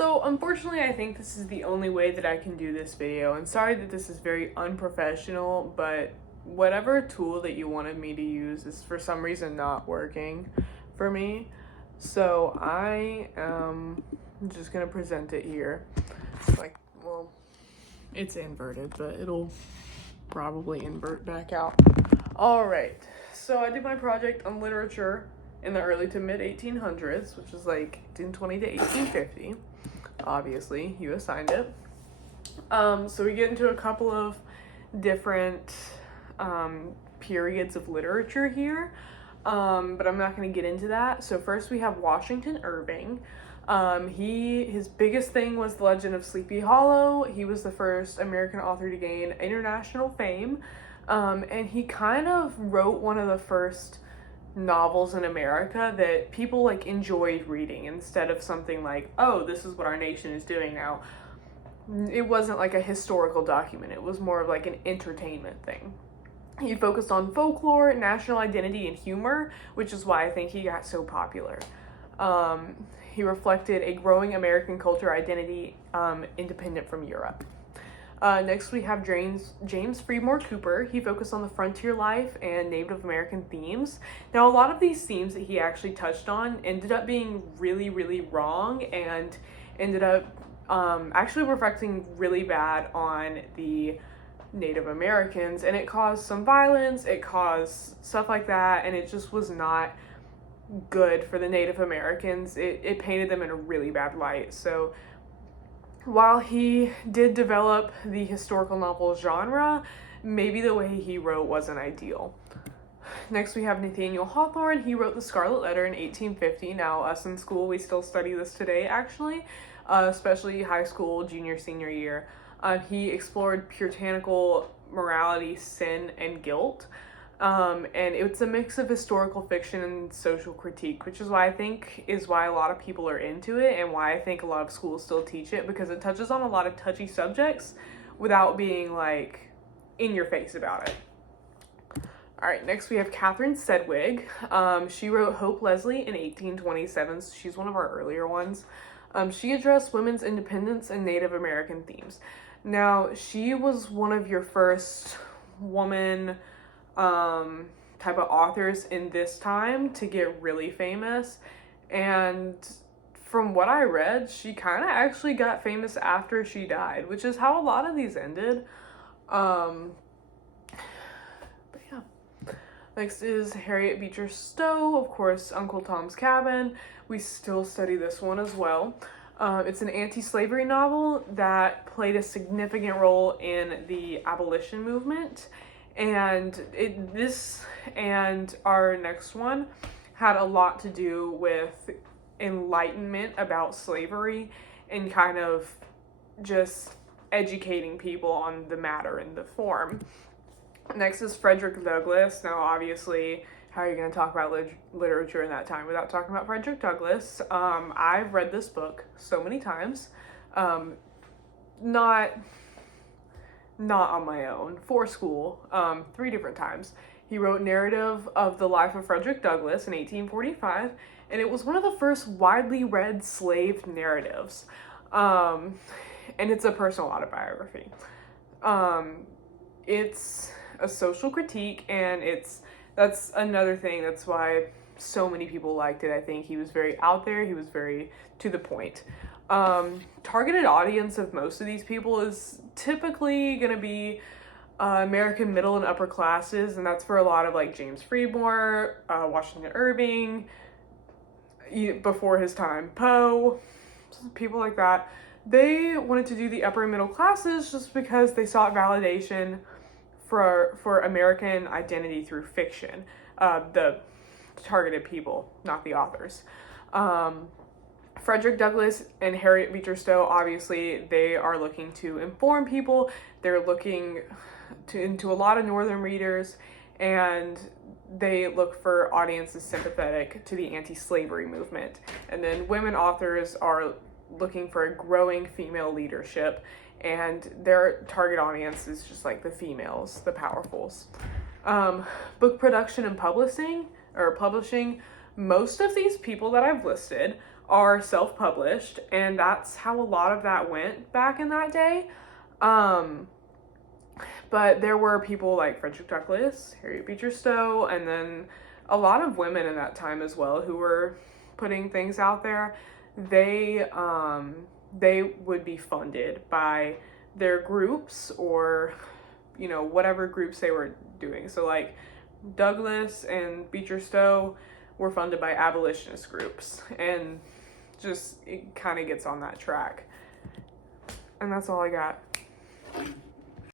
So unfortunately, I think this is the only way that I can do this video. And sorry that this is very unprofessional, but whatever tool that you wanted me to use is for some reason not working for me. So I am just gonna present it here. Well, it's inverted, but it'll probably invert back out. All right, so I did my project on literature in the early to mid 1800s, which is like 1820 to 1850. Obviously, you assigned it. So we get into a couple of different periods of literature here, but I'm not going to get into that. So first we have Washington Irving. His biggest thing was The Legend of Sleepy Hollow. He was the first American author to gain international fame, and he kind of wrote one of the first novels in America that people like enjoyed reading instead of something like, oh, this is what our nation is doing now. It wasn't like a historical document. It was more of like an entertainment thing. He focused on folklore, national identity, and humor, which is why I think he got so popular. He reflected a growing American culture identity, independent from Europe. Next, we have James Fenimore Cooper. He focused on the frontier life and Native American themes. Now, a lot of these themes that he actually touched on ended up being really, really wrong and ended up actually reflecting really bad on the Native Americans, and it caused some violence, it caused stuff like that, and it just was not good for the Native Americans. It painted them in a really bad light. So while he did develop the historical novel genre, maybe the way he wrote wasn't ideal. Next, we have Nathaniel Hawthorne. He wrote The Scarlet Letter in 1850. Now, us in school, we still study this today, actually, especially high school, junior, senior year. He explored puritanical morality, sin, and guilt. And it's a mix of historical fiction and social critique, which is why I think is why a lot of people are into it and why I think a lot of schools still teach it, because it touches on a lot of touchy subjects without being like in your face about it. All right, next we have Catherine Sedgwick. She wrote Hope Leslie in 1827, so she's one of our earlier ones. She addressed women's independence and Native American themes. Now, she was one of your first woman type of authors in this time to get really famous, and from what I read, she kind of actually got famous after she died, which is how a lot of these ended. But yeah. Next is Harriet Beecher Stowe, of course, Uncle Tom's Cabin. We still study this one as well. It's an anti-slavery novel that played a significant role in the abolition movement. And this and our next one had a lot to do with enlightenment about slavery and kind of just educating people on the matter and the form. Next is Frederick Douglass. Now, obviously, how are you going to talk about literature in that time without talking about Frederick Douglass? I've read this book so many times. Not on my own, for school, 3 different times. He wrote Narrative of the Life of Frederick Douglass in 1845, and it was one of the first widely read slave narratives. And it's a personal autobiography. It's a social critique, and that's another thing. That's why so many people liked it. I think he was very out there. He was very to the point. Targeted audience of most of these people is typically going to be American middle and upper classes, and that's for a lot of like James Fenimore, Washington Irving, before his time, Poe, people like that. They wanted to do the upper and middle classes just because they sought validation for American identity through fiction. The targeted people, not the authors. Frederick Douglass and Harriet Beecher Stowe, obviously, they are looking to inform people. They're looking into a lot of Northern readers, and they look for audiences sympathetic to the anti-slavery movement. And then women authors are looking for a growing female leadership, and their target audience is just like the females, the powerfuls. Book production and publishing, most of these people that I've listed are self-published, and that's how a lot of that went back in that day. But there were people like Frederick Douglass, Harriet Beecher Stowe, and then a lot of women in that time as well who were putting things out there. They would be funded by their groups, or whatever groups they were doing. So like Douglass and Beecher Stowe were funded by abolitionist groups, and just it kind of gets on that track. And that's all I got.